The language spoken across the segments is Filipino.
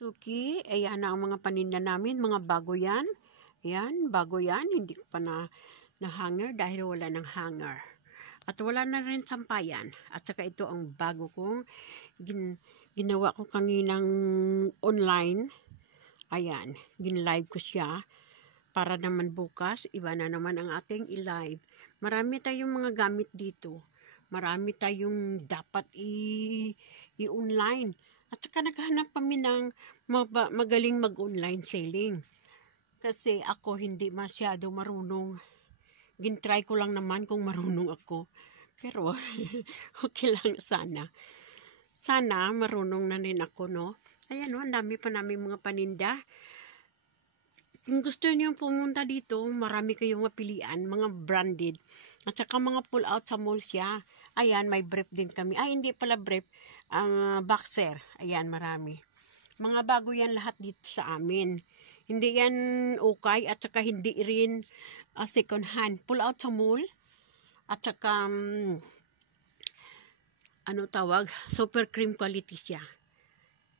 Suki, ayan na ang mga paninda namin, mga bago yan. Ayan, bago yan, hindi ko pa na hanger dahil wala ng hanger. At wala na rin sampayan. At saka ito ang bago kong ginawa ko kaninang online. Ayan, gin-live ko siya. Para naman bukas, iba na naman ang ating i-live. Marami tayong mga gamit dito. Marami tayong dapat i-online. At saka naghahanap kami ng magaling mag-online selling. Kasi ako hindi masyado marunong. Gintry ko lang naman kung marunong ako. Pero okay lang sana. Sana marunong na rin ako, no? Ayan, no? Ang dami pa namin mga paninda. Kung gusto niyo pumunta dito, marami kayong mapilian, mga branded. At saka mga pull out sa mall siya. Ayan, may brief din kami. Ay, hindi pala brief. Ang boxer. Ayan, marami. Mga bago yan lahat dito sa amin. Hindi yan okay at saka hindi rin second hand. Pull out sa mall. At saka, ano tawag? Super cream quality siya.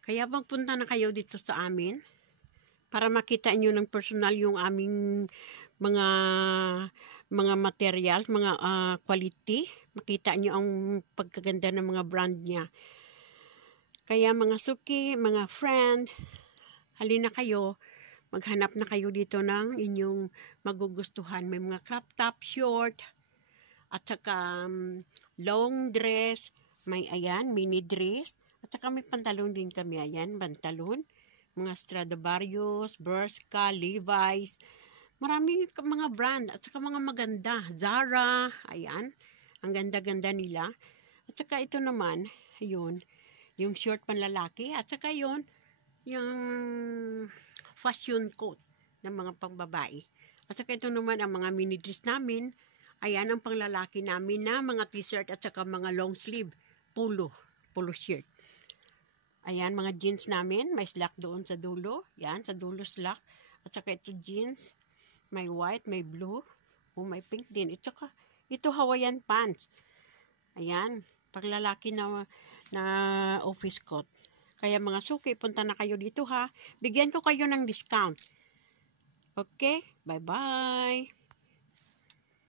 Kaya magpunta na kayo dito sa amin. Para makita nyo ng personal yung aming mga material, mga quality. Makita nyo ang pagkaganda ng mga brand niya. Kaya mga suki, mga friend, halina kayo, maghanap na kayo dito ng inyong magugustuhan. May mga crop top, short, at saka long dress, may ayan, mini dress, at saka may pantalon din kami, ayan, pantalon. Mga Stradivarius, Bershka, Levi's, maraming mga brand, at saka mga maganda, Zara, ayan, ang ganda-ganda nila. At saka ito naman, ayun, yung short panlalaki, at saka yun, yung fashion coat ng mga pangbabae. At saka ito naman ang mga mini dress namin, ayan ang panglalaki namin na mga t-shirt at saka mga long sleeve, polo shirt. Ayan, mga jeans namin. May slack doon sa dulo. Yan, sa dulo slack. At saka ito jeans. May white, may blue. O may pink din. At saka, ito Hawaiian pants. Ayan, panglalaki na office coat. Kaya mga suki, punta na kayo dito ha. Bigyan ko kayo ng discount. Okay? Bye-bye.